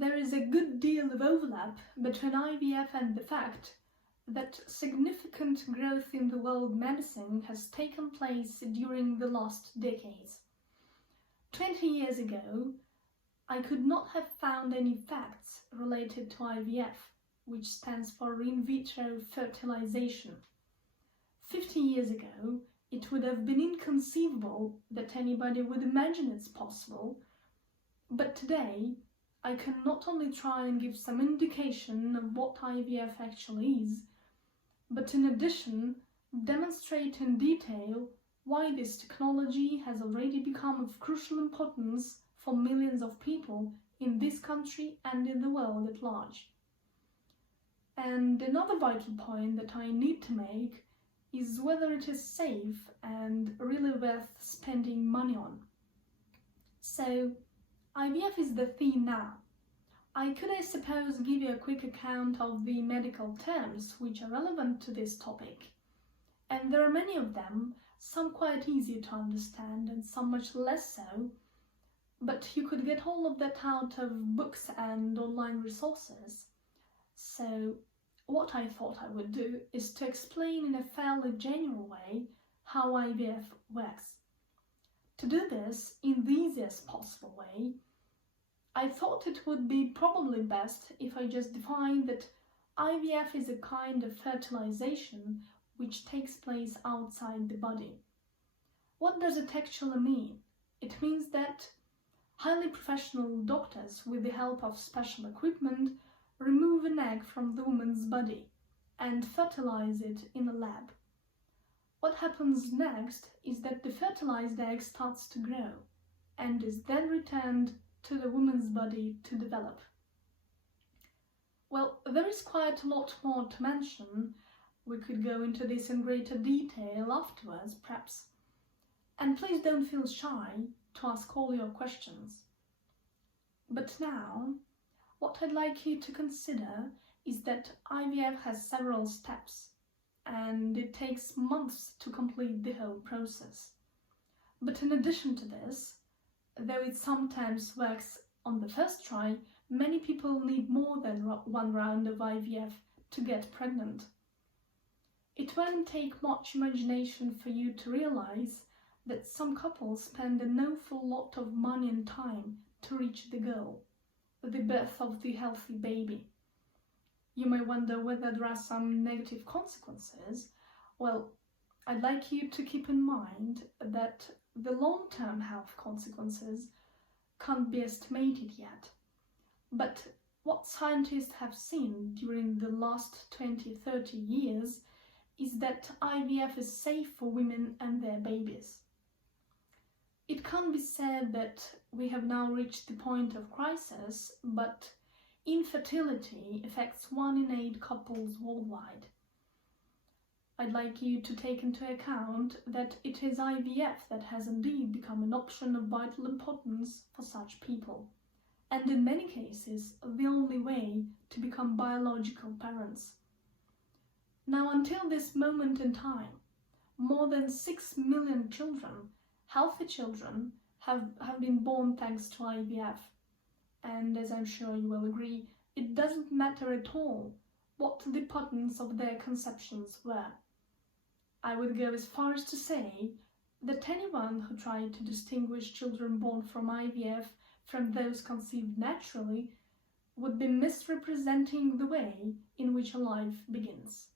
there is a good deal of overlap between IVF and the fact that significant growth in the world of medicine has taken place during the last decades. 20 years ago, I could not have found any facts related to IVF, which stands for in vitro fertilization. 50 years ago, it would have been inconceivable that anybody would imagine it's possible, but today I can not only try and give some indication of what IVF actually is, but in addition demonstrate in detail why this technology has already become of crucial importance for millions of people in this country and in the world at large. And another vital point that I need to make is whether it is safe and really worth spending money on. So, IVF is the theme now. I could, I suppose, give you a quick account of the medical terms which are relevant to this topic. And there are many of them, some quite easy to understand and some much less so, but you could get all of that out of books and online resources. So what I thought I would do is to explain in a fairly general way how IVF works. To do this in the easiest possible way, I thought it would be probably best if I just defined that IVF is a kind of fertilization which takes place outside the body. What does it actually mean? It means that highly professional doctors, with the help of special equipment, remove an egg from the woman's body and fertilize it in a lab. What happens next is that the fertilized egg starts to grow and is then returned to the woman's body to develop. Well, there is quite a lot more to mention. We could go into this in greater detail afterwards, perhaps. And please don't feel shy to ask all your questions. But now, what I'd like you to consider is that IVF has several steps, and it takes months to complete the whole process. But in addition to this, though it sometimes works on the first try, many people need more than one round of IVF to get pregnant. It won't take much imagination for you to realize that some couples spend an awful lot of money and time to reach the goal, the birth of the healthy baby. You may wonder whether there are some negative consequences. Well, I'd like you to keep in mind that the long-term health consequences can't be estimated yet. But what scientists have seen during the last 20-30 years is that IVF is safe for women and their babies. It can't be said that we have now reached the point of crisis, but infertility affects 1 in 8 couples worldwide. I'd like you to take into account that it is IVF that has indeed become an option of vital importance for such people, and in many cases the only way to become biological parents. Now, until this moment in time, more than 6 million children, healthy children, have been born thanks to IVF. And as I'm sure you will agree, it doesn't matter at all what the patterns of their conceptions were. I would go as far as to say that anyone who tried to distinguish children born from IVF from those conceived naturally would be misrepresenting the way in which a life begins.